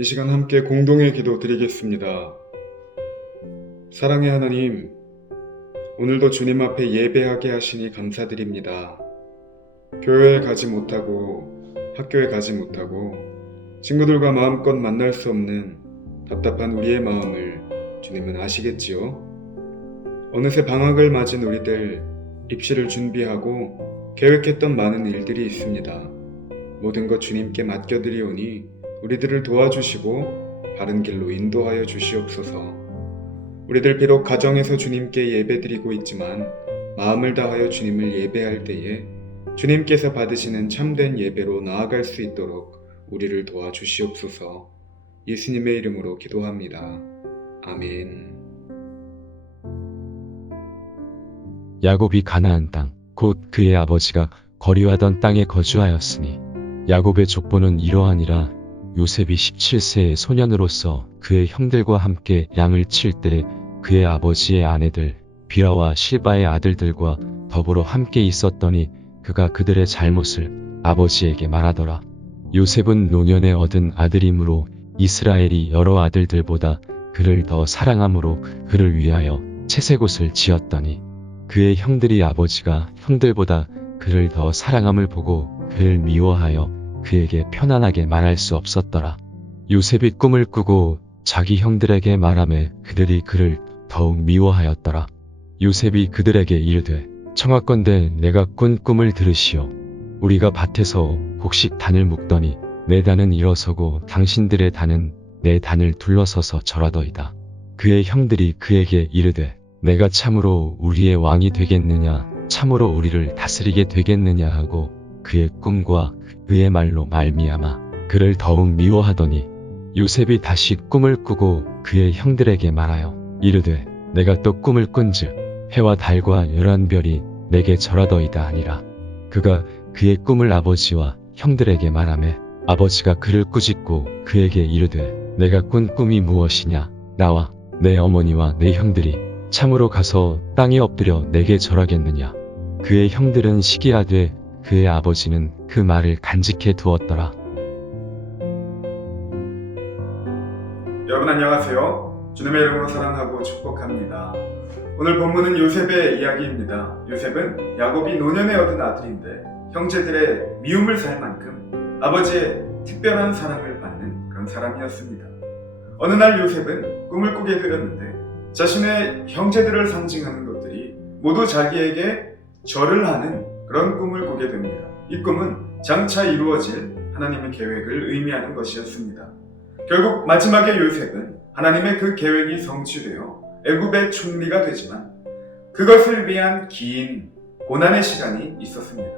이 시간 함께 공동의 기도 드리겠습니다. 사랑의 하나님, 오늘도 주님 앞에 예배하게 하시니 감사드립니다. 교회에 가지 못하고 학교에 가지 못하고 친구들과 마음껏 만날 수 없는 답답한 우리의 마음을 주님은 아시겠지요? 어느새 방학을 맞은 우리들, 입시를 준비하고 계획했던 많은 일들이 있습니다. 모든 것 주님께 맡겨드리오니 우리들을 도와주시고 바른 길로 인도하여 주시옵소서. 우리들 비록 가정에서 주님께 예배드리고 있지만 마음을 다하여 주님을 예배할 때에 주님께서 받으시는 참된 예배로 나아갈 수 있도록 우리를 도와주시옵소서. 예수님의 이름으로 기도합니다. 아멘. 야곱이 가나안 땅, 곧 그의 아버지가 거류하던 땅에 거주하였으니 야곱의 족보는 이러하니라. 요셉이 17세의 소년으로서 그의 형들과 함께 양을 칠 때 그의 아버지의 아내들 비라와 실바의 아들들과 더불어 함께 있었더니 그가 그들의 잘못을 아버지에게 말하더라. 요셉은 노년에 얻은 아들이므로 이스라엘이 여러 아들들보다 그를 더 사랑함으로 그를 위하여 채색옷을 지었더니 그의 형들이 아버지가 형들보다 그를 더 사랑함을 보고 그를 미워하여 그에게 편안하게 말할 수 없었더라. 요셉이 꿈을 꾸고 자기 형들에게 말하매 그들이 그를 더욱 미워하였더라. 요셉이 그들에게 이르되 청하건대 내가 꾼 꿈을 들으시오. 우리가 밭에서 곡식 단을 묶더니 내 단은 일어서고 당신들의 단은 내 단을 둘러서서 절하더이다. 그의 형들이 그에게 이르되 내가 참으로 우리의 왕이 되겠느냐, 참으로 우리를 다스리게 되겠느냐 하고 그의 꿈과 그의 말로 말미암아 그를 더욱 미워하더니 요셉이 다시 꿈을 꾸고 그의 형들에게 말하여 이르되 내가 또 꿈을 꾼즉 해와 달과 11별이 내게 절하더이다 하니라. 그가 그의 꿈을 아버지와 형들에게 말하매 아버지가 그를 꾸짖고 그에게 이르되 내가 꾼 꿈이 무엇이냐, 나와 내 어머니와 내 형들이 참으로 가서 땅에 엎드려 내게 절하겠느냐. 그의 형들은 시기하되 그의 아버지는 그 말을 간직해 두었더라. 여러분 안녕하세요. 주님의 이름으로 사랑하고 축복합니다. 오늘 본문은 요셉의 이야기입니다. 요셉은 야곱이 노년에 얻은 아들인데 형제들의 미움을 살 만큼 아버지의 특별한 사랑을 받는 그런 사람이었습니다. 어느 날 요셉은 꿈을 꾸게 되었는데 자신의 형제들을 상징하는 것들이 모두 자기에게 절을 하는 그런 꿈을 꾸게 됩니다. 이 꿈은 장차 이루어질 하나님의 계획을 의미하는 것이었습니다. 결국 마지막에 요셉은 하나님의 그 계획이 성취되어 애굽의 총리가 되지만 그것을 위한 긴 고난의 시간이 있었습니다.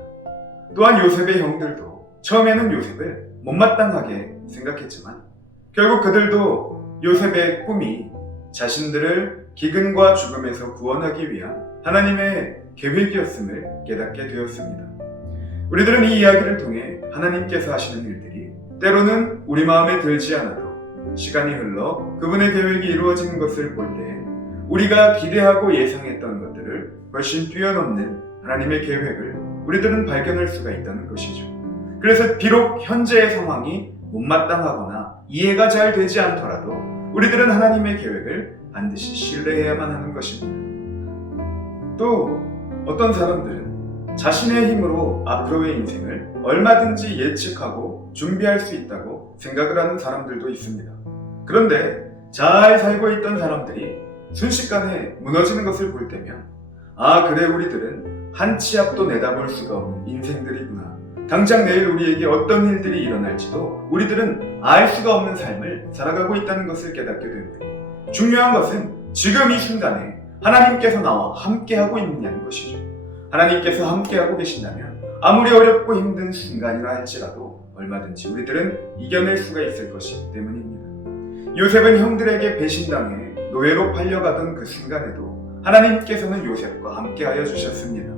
또한 요셉의 형들도 처음에는 요셉을 못마땅하게 생각했지만 결국 그들도 요셉의 꿈이 자신들을 기근과 죽음에서 구원하기 위한 하나님의 계획이었음을 깨닫게 되었습니다. 우리들은 이 이야기를 통해 하나님께서 하시는 일들이 때로는 우리 마음에 들지 않아도 시간이 흘러 그분의 계획이 이루어지는 것을 볼 때 우리가 기대하고 예상했던 것들을 훨씬 뛰어넘는 하나님의 계획을 우리들은 발견할 수가 있다는 것이죠. 그래서 비록 현재의 상황이 못마땅하거나 이해가 잘 되지 않더라도 우리들은 하나님의 계획을 반드시 신뢰해야만 하는 것입니다. 또 어떤 사람들은 자신의 힘으로 앞으로의 인생을 얼마든지 예측하고 준비할 수 있다고 생각을 하는 사람들도 있습니다. 그런데 잘 살고 있던 사람들이 순식간에 무너지는 것을 볼 때면 그래 우리들은 한 치 앞도 내다볼 수가 없는 인생들이구나. 당장 내일 우리에게 어떤 일들이 일어날지도 우리들은 알 수가 없는 삶을 살아가고 있다는 것을 깨닫게 됩니다. 중요한 것은 지금 이 순간에 하나님께서 나와 함께하고 있느냐는 것이죠. 하나님께서 함께하고 계신다면 아무리 어렵고 힘든 순간이라 할지라도 얼마든지 우리들은 이겨낼 수가 있을 것이기 때문입니다. 요셉은 형들에게 배신당해 노예로 팔려가던 그 순간에도 하나님께서는 요셉과 함께하여 주셨습니다.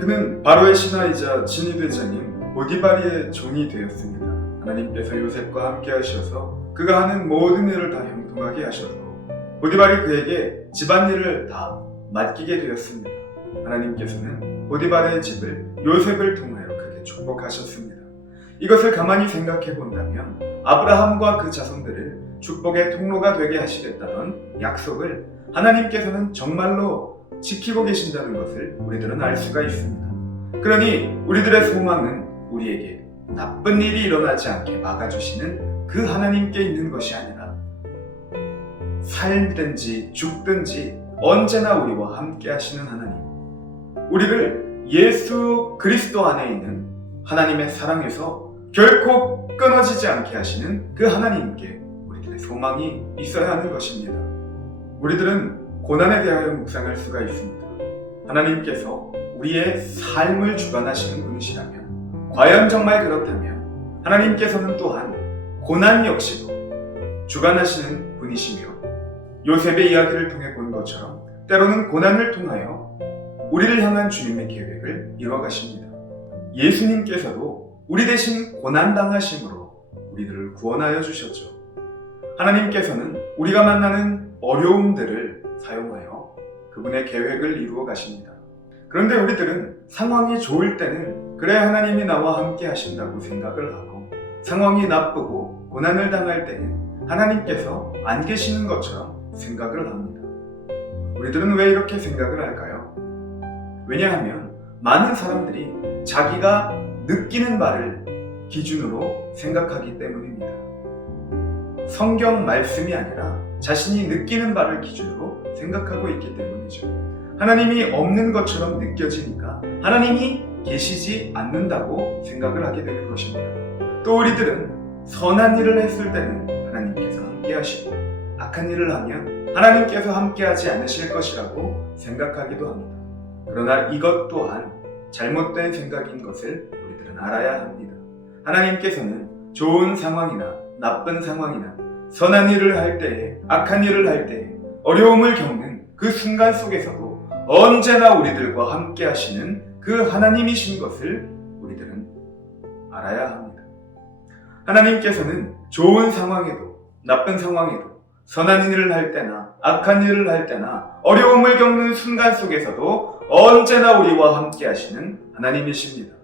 그는 바로의 신하이자 진위대장인 보디바리의 종이 되었습니다. 하나님께서 요셉과 함께 하셔서 그가 하는 모든 일을 다 형통하게 하셨고 보디발이 그에게 집안일을 다 맡기게 되었습니다. 하나님께서는 보디발의 집을 요셉을 통하여 크게 축복하셨습니다. 이것을 가만히 생각해 본다면 아브라함과 그 자손들을 축복의 통로가 되게 하시겠다던 약속을 하나님께서는 정말로 지키고 계신다는 것을 우리들은 알 수가 있습니다. 그러니 우리들의 소망은 우리에게 나쁜 일이 일어나지 않게 막아주시는 그 하나님께 있는 것이 아니라 살든지 죽든지 언제나 우리와 함께 하시는 하나님, 우리를 예수 그리스도 안에 있는 하나님의 사랑에서 결코 끊어지지 않게 하시는 그 하나님께 우리들의 소망이 있어야 하는 것입니다. 우리들은 고난에 대하여 묵상할 수가 있습니다. 하나님께서 우리의 삶을 주관하시는 분이시라면, 과연 정말 그렇다면 하나님께서는 또한 고난 역시도 주관하시는 분이시며, 요셉의 이야기를 통해 본 것처럼 때로는 고난을 통하여 우리를 향한 주님의 계획을 이뤄가십니다. 예수님께서도 우리 대신 고난당하심으로 우리들을 구원하여 주셨죠. 하나님께서는 우리가 만나는 어려움들을 사용하여 그분의 계획을 이루어 가십니다. 그런데 우리들은 상황이 좋을 때는 그래 하나님이 나와 함께 하신다고 생각을 하고, 상황이 나쁘고 고난을 당할 때는 하나님께서 안 계시는 것처럼 생각을 합니다. 우리들은 왜 이렇게 생각을 할까요? 왜냐하면 많은 사람들이 자기가 느끼는 바를 기준으로 생각하기 때문입니다. 성경 말씀이 아니라 자신이 느끼는 바를 기준으로 생각하고 있기 때문이죠. 하나님이 없는 것처럼 느껴지니까 하나님이 계시지 않는다고 생각을 하게 되는 것입니다. 또 우리들은 선한 일을 했을 때는 하나님께서 함께 하시고, 악한 일을 하면 하나님께서 함께하지 않으실 것이라고 생각하기도 합니다. 그러나 이것 또한 잘못된 생각인 것을 우리들은 알아야 합니다. 하나님께서는 좋은 상황이나 나쁜 상황이나 선한 일을 할 때에, 악한 일을 할 때에, 어려움을 겪는 그 순간 속에서도 언제나 우리들과 함께 하시는 그 하나님이신 것을 우리들은 알아야 합니다. 하나님께서는 좋은 상황에도 나쁜 상황에도, 선한 일을 할 때나 악한 일을 할 때나 어려움을 겪는 순간 속에서도 언제나 우리와 함께 하시는 하나님이십니다.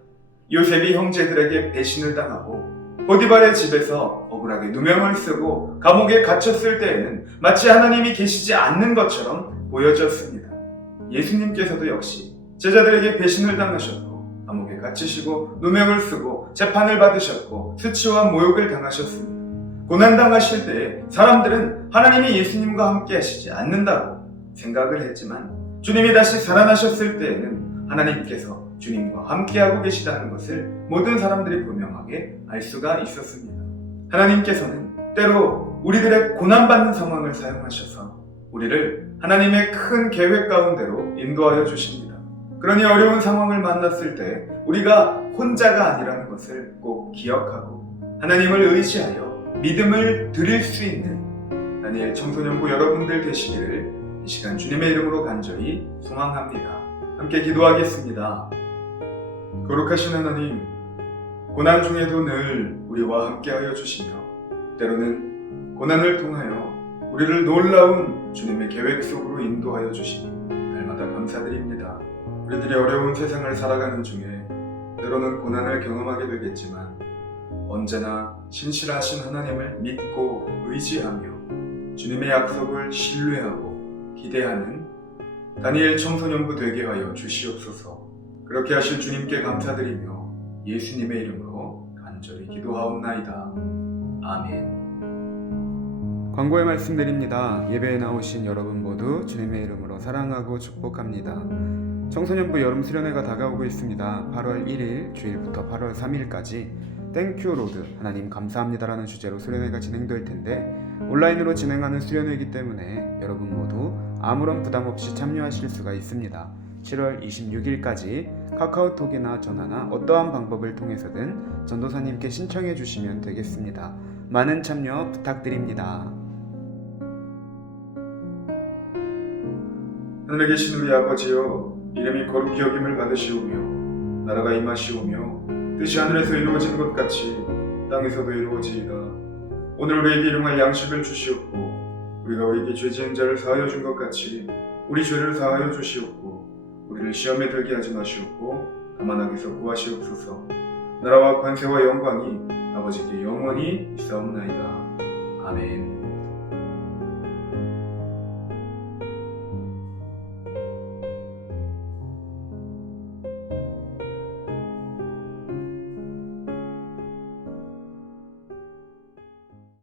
요셉이 형제들에게 배신을 당하고 보디발의 집에서 억울하게 누명을 쓰고 감옥에 갇혔을 때에는 마치 하나님이 계시지 않는 것처럼 보여졌습니다. 예수님께서도 역시 제자들에게 배신을 당하셨고 감옥에 갇히시고 누명을 쓰고 재판을 받으셨고 수치와 모욕을 당하셨습니다. 고난당하실 때에 사람들은 하나님이 예수님과 함께 하시지 않는다고 생각을 했지만, 주님이 다시 살아나셨을 때에는 하나님께서 주님과 함께하고 계시다는 것을 모든 사람들이 분명하게 알 수가 있었습니다. 하나님께서는 때로 우리들의 고난받는 상황을 사용하셔서 우리를 하나님의 큰 계획 가운데로 인도하여 주십니다. 그러니 어려운 상황을 만났을 때 우리가 혼자가 아니라는 것을 꼭 기억하고 하나님을 의지하여 믿음을 드릴 수 있는 다니엘 청소년부 여러분들 되시기를 이 시간 주님의 이름으로 간절히 소망합니다. 함께 기도하겠습니다. 거룩하신 하나님, 고난 중에도 늘 우리와 함께하여 주시며 때로는 고난을 통하여 우리를 놀라운 주님의 계획 속으로 인도하여 주시니 날마다 감사드립니다. 우리들이 어려운 세상을 살아가는 중에 때로는 고난을 경험하게 되겠지만 언제나 신실하신 하나님을 믿고 의지하며 주님의 약속을 신뢰하고 기대하는 다니엘 청소년부 되게 하여 주시옵소서. 그렇게 하실 주님께 감사드리며 예수님의 이름으로 간절히 기도하옵나이다. 아멘. 광고의 말씀드립니다. 예배에 나오신 여러분 모두 주님의 이름으로 사랑하고 축복합니다. 청소년부 여름 수련회가 다가오고 있습니다. 8월 1일 주일부터 8월 3일까지 땡큐 로드 하나님 감사합니다라는 주제로 수련회가 진행될 텐데, 온라인으로 진행하는 수련회이기 때문에 여러분 모두 아무런 부담 없이 참여하실 수가 있습니다. 7월 26일까지 카카오톡이나 전화나 어떠한 방법을 통해서든 전도사님께 신청해 주시면 되겠습니다. 많은 참여 부탁드립니다. 하늘에 계신 우리 아버지여, 이름이 거룩히 여김을 받으시오며 나라가 임하시오며 뜻이 하늘에서 이루어지는 것 같이 땅에서도 이루어지이다. 오늘 우리에게 일용할 양식을 주시옵고 우리가 우리에게 죄 지은 자를 사하여 준 것 같이 우리 죄를 사하여 주시옵고 우리를 시험에 들게 하지 마시옵고 다만 악에서 구하시옵소서. 나라와 권세와 영광이 아버지께 영원히 있사옵나이다. 아멘.